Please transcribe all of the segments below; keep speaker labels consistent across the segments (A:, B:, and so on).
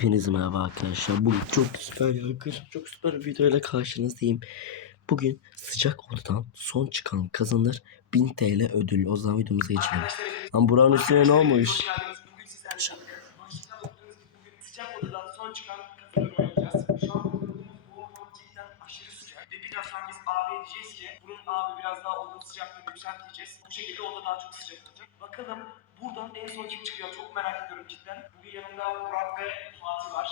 A: Hepinize merhaba arkadaşlar. Bugün çok süper ya arkadaşlar. Çok süper bir videoyla karşınızdayım. Bugün sıcak odadan son çıkan kazanır 1000 TL ödül. O zaman videomuza geçelim. Lan buranın üstüne ne olmuş?
B: Bugün sizlerle başına baktığınız gibi bugün sıcak odadan son çıkan kazanır oynayacağız. Şu an bulunduğumuz bu ortam cidden aşırı sıcak. Ve birazdan biz abi diyeceğiz ki bunun abi biraz daha odanın sıcaklığını yükselteceğiz. Bu şekilde oda daha çok sıcak olacak. Bakalım buradan en son kim çıkıyor çok merak ediyorum cidden. Bugün yanımda Burak ve Fatih var.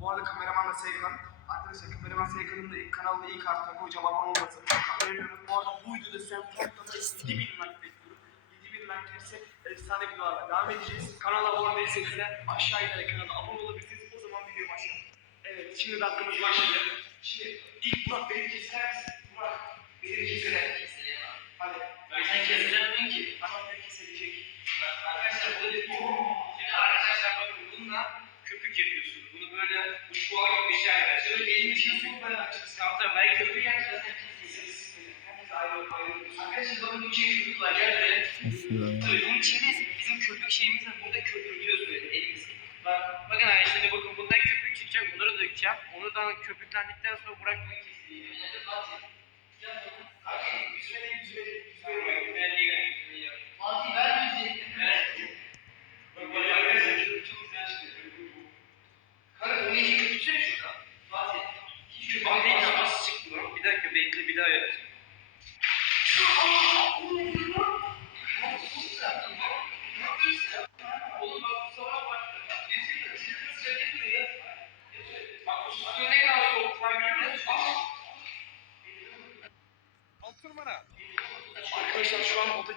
B: Bu arada kameraman da Seykan. Arkadaşlar kameraman Seykan'ın da ilk kanalına ilk artık koyacağım abone olmasını. Öneriyorum. Bu arada bu videoda sen tamına 7000 like bekliyorum. 7000 like gelirse efsane videolarla devam edeceğiz. Kanala abone değilseniz de aşağı inerek kanala abone olabilirsiniz. O zaman video başlayalım. Evet şimdi dakikamız başladı. Şimdi ilk Burak beni keser misin? Burak
C: bunun içinde bizim köpük şeyimiz var. Burada köpürtüyoruz böyle elimizi. Bak, bakın arkadaşlar şimdi bakın bundan köpük çıkacak. Bunları dökeceğim. Onu da köpüklendikten sonra bırak bunu keseyim. Yani Fatih. Yap bunu.
B: Hadi yüzme değil yüzme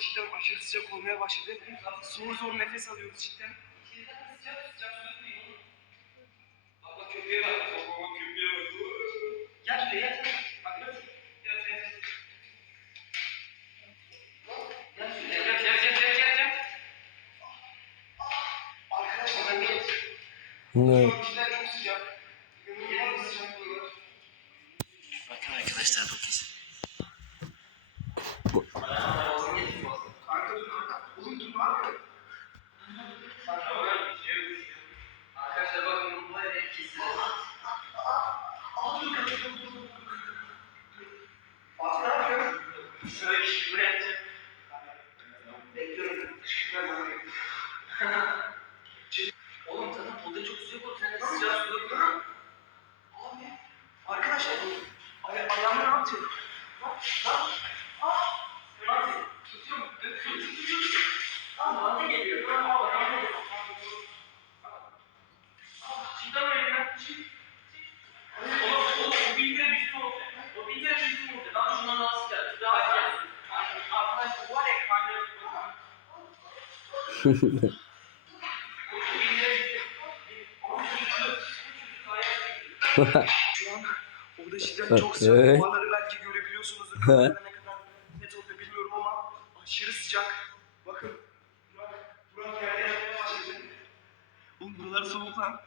B: cidden aşırı sıcak olmaya başladı. Zor zor nefes alıyoruz cidden.
C: Bak bak köpeğe bak. Bak bak bak köpeğe bak. Yat şuraya yat. Bak yat. Yat yat. Yat şuraya yat yat yat yat yat yat.
B: Arkadaşlar ben de
A: Ne?
B: şu an cidden çok sıcak. İnanılmaz sıcak oluyor.
A: Bakın arkadaşlar bu
B: orada cidden çok sıcak.
A: Evet.
B: Duvarları belki görebiliyorsunuzdur. Ne kadar net oluyor bilmiyorum ama aşırı sıcak. Bakın. Burak, Burak yerde yatmaya başladı. Oğlum buralar soğuk lan.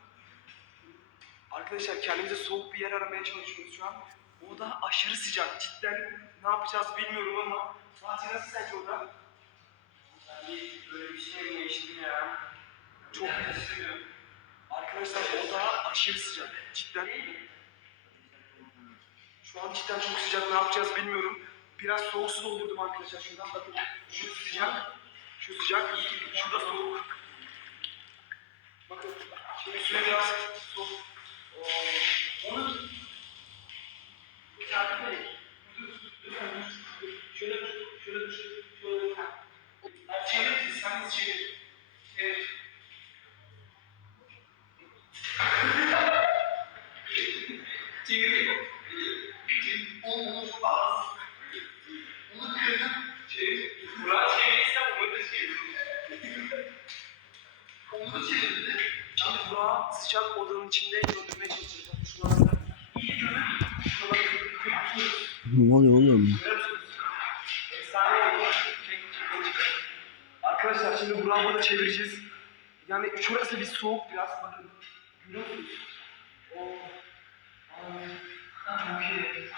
B: Arkadaşlar kendimize soğuk bir yer aramaya çalışıyoruz şu an. Oda aşırı sıcak. Cidden ne yapacağız bilmiyorum ama. Fatih nasıl sence oda?
C: Bir böyle bir şey mi geçtim ya?
B: Çok Arkadaşlar oda aşırı sıcak. Cidden. Şu an cidden çok sıcak. Ne yapacağız bilmiyorum. Biraz soğuk su doldurdum arkadaşlar. Şuradan bakın. Şu sıcak. Şu sıcak. Şurada soğuk. Bakın. Şimdi biraz soğuk. Sıcak odanın içinde götürmeye çalışacağım. Şuralarda. İyi.
A: Ne oluyor oğlum?
B: Arkadaşlar şimdi Burak'ı burada çevireceğiz. Yani şurası bir soğuk biraz bakın. Görüyor musunuz? Çok iyi.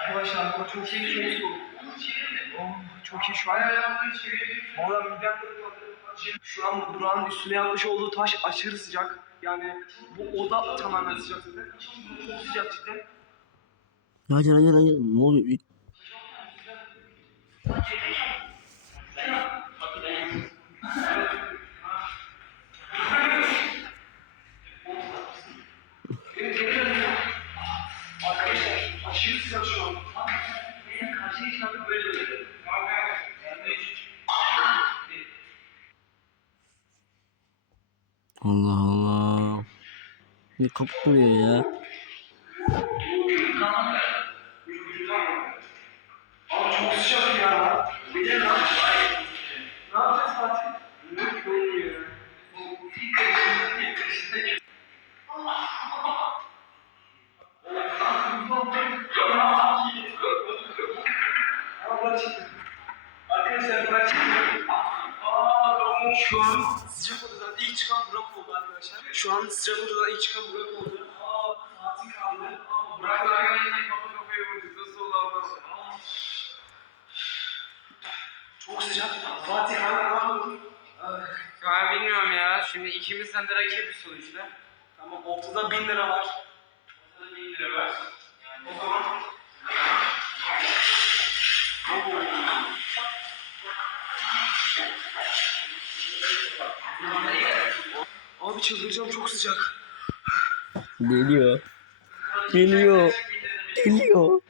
B: Arkadaşlar bu çok iyi.
C: Çevirme.
B: Oh, çok iyi şu an. Valla midem Şu an Burak'ın üstüne yapmış olduğu taş aşırı sıcak. Yani bu oda tamamen sıcak zaten. Çok sıcak cidden.
A: Hayır hayır hayır. Ne oluyor? Allah Allah. Bir kapatmıyor ya.
B: Ama çok sıcak ya. Bir de ne yapacağız? Ne yapacağız Fatih? Ne yapıyorsun Arkadaşlar Burak çıktı. Şu an sıcak odadan ilk çıkan Burak oldu arkadaşlar. Şu an sıcak odadan ilk çıkan Burak oldu. Aa, Fatih kaldı. Burak
C: kafa kafaya vurduk. Nasıl oldu anlamadım.
B: Çok sıcak. Fatih ne yapalım?
C: Ben bilmiyorum ya. Şimdi ikimizden de rakibiz sonuçta.
B: Tamam ortada 1000 lira var.
C: Ortada 1000 lira var. Yani
B: O zaman Abi çıldıracağım çok sıcak.
A: Geliyor. Geliyor. Geliyor.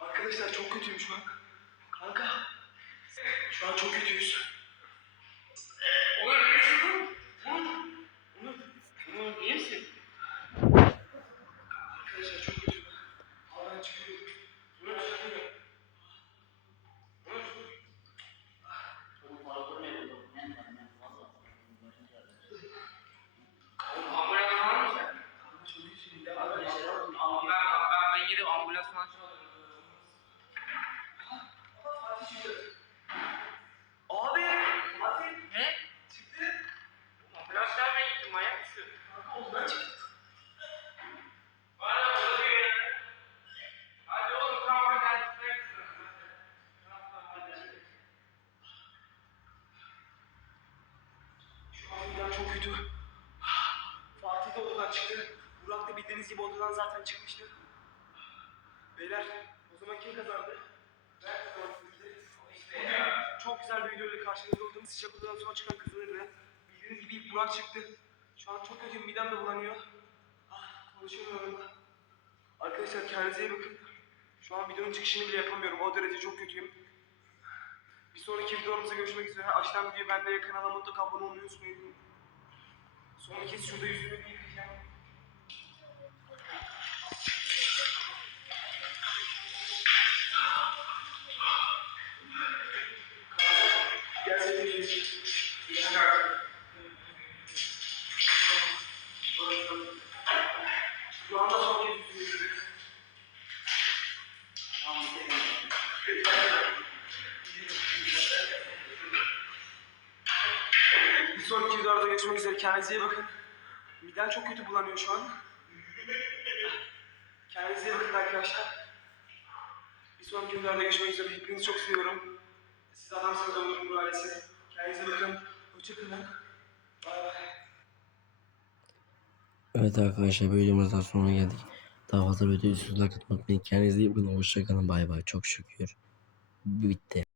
B: Arkadaşlar çok kötüyüm şu an. Kanka. Şu an çok kötüyüz.
C: Oğlum iyi misin lan? Oğlum. Oğlum iyi misin?
B: Arkadaşlar çok kötüyüm. Abi ben çıkıyorum.
C: Ambulans var mı sen? Ben, ben, ben gidip ambulans falan çağırırım.
B: Abi. Fatih.
C: Ne?
B: Çıktı.
C: Ambulans çağırmaya gittim manyak mısın?
B: Kanka odadan çıktı.
C: Bana orada bir yere. Hadi oğlum tamam hadi hadi gitmek istiyorum. Tamam tamam hadi.
B: Şu an midem çok kötü. Fatih de odadan çıktı. Burak da bildiğiniz gibi odadan zaten çıkmıştı. Beyler o zaman kim kazandı? Ben kazandım. Çok güzel bir videoyla karşınızda oldum. Sıcak odadan sonra çıkan kızlarla. Bildiğiniz gibi ilk Burak çıktı. Şu an çok kötü midem de bulanıyor. Ah, konuşamıyorum. Arkadaşlar kendinize iyi bakın. Şu an videonun çıkışını bile yapamıyorum. O derece çok kötüyüm. Bir sonraki videomuzda görüşmek üzere. Aşağıdan videoyu ben de kanala mutlaka abone olmayı unutmayın. Son kez şurada yüzümü bir görüşmek üzere. Kendinize iyi bakın. Midem çok kötü bulanıyor şu an. Kendinize iyi bakın arkadaşlar. Bir sonraki videolarda görüşmek üzere. Hepinizi çok seviyorum. Siz adamsınız Onur'un bu ailesi. Kendinize bakın. Hoşçakalın. Bay bay.
A: Evet arkadaşlar videomuzdan sonuna geldik. Daha fazla video like atmayı unutmayın. Kendinize iyi bakın. Hoşçakalın. Bay bay. Çok şükür. Bitti.